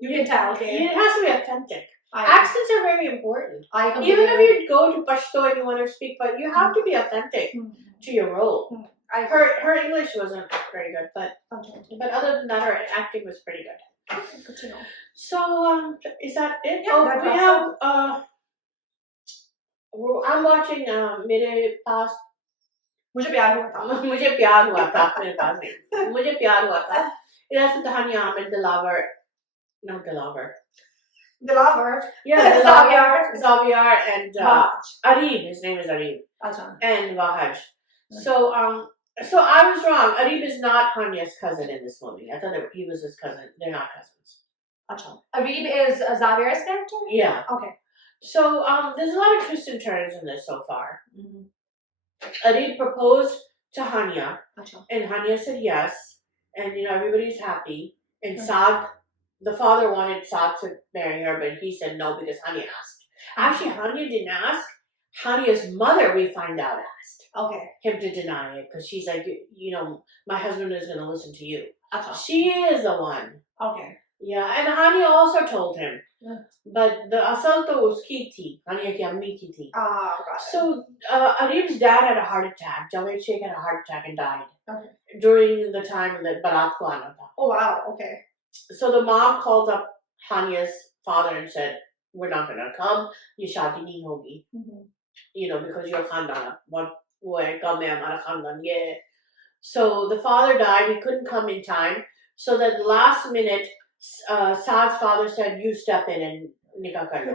you can tell. It has to be authentic. Accents are very important. Even if you go to Pashto and you want to speak, but you have to be authentic to your role. Her English wasn't very good, but other than that, her acting was pretty good. Good to know. So, is that it? Yeah, we have. I'm watching Mere Paas. मुझे प्यार हुआ था. मुझे प्यार हुआ था मेरे पास नहीं. मुझे प्यार हुआ था. It has Tahania Ahmed, Dilaver. Yeah, Xavier and Arib. His name is Arib. And Wahaj. So I was wrong. Arib is not Hanya's cousin in this movie. I thought that he was his cousin. They're not cousins. Arib is Xavier's character? Yeah. Okay. So there's a lot of twists and turns in this so far. Arib proposed to Hanya, and Hanya said yes, and everybody's happy. And Saad, the father wanted Saad to marry her, but he said no because Hanya asked. Actually, Hanya didn't ask. Hanya's mother, we find out, asked him to deny it because she's like, my husband is going to listen to you. She is the one. Okay. Yeah, and Hanya also told him. But the asal to uski thi, Hanya ki ammi ki thi. So Arib's dad had a heart attack. Javed Sheikh had a heart attack and died during the time that Barat ko aana tha. Oh wow, okay. So the mom called up Hanya's father and said, "We're not gonna come. Ye shaadi nahi hogi. Because your khandan what hua kam hai hamara khandan ye." So the father died. He couldn't come in time. So that last minute, Saad's father said, "You step in and nikah kar lo."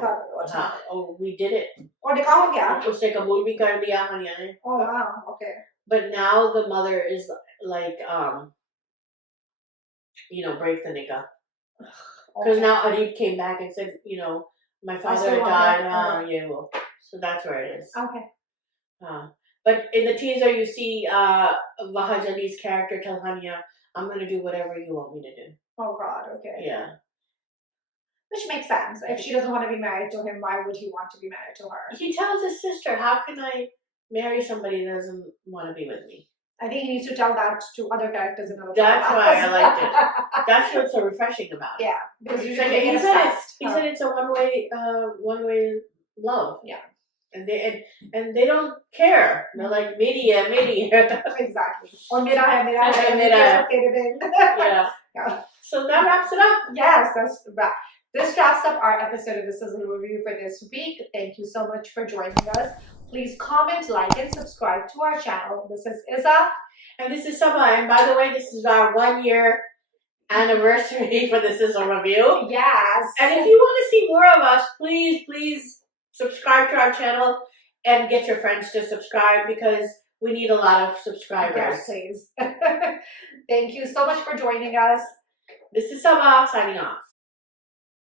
Oh, we did it. Or nikah ho gaya? Usne kabool bhi kar diya Hanya ne. Oh wow, okay. But now the mother is like, break the nikah. Because now Arib came back and said, my father died. So that's where it is. Okay. But in the teaser, you see Vahajali's character tell Hania, "I'm gonna do whatever you want me to do." Oh God. Okay. Yeah. Which makes sense. If she doesn't want to be married to him, why would he want to be married to her? He tells his sister, "How can I marry somebody that doesn't want to be with me?" I think he needs to tell that to other characters in other That's dramas. why I liked it. That's what's so refreshing about it. Yeah, because He's usually they get obsessed. he said it's a one way love. Yeah. And they don't care. They're like media. Exactly. Or mira hai, Yeah. Yeah. So that wraps it up. Yes, that's right. This wraps up our episode of the Sizzle review for this week. Thank you so much for joining us. Please comment, like, and subscribe to our channel. This is Izza. And this is Sabah. And by the way, this is our 1 year anniversary for the Sizzle review. Yes. And if you want to see more of us, please subscribe to our channel and get your friends to subscribe because we need a lot of subscribers. Yes, please. Thank you so much for joining us. This is Sabah signing off.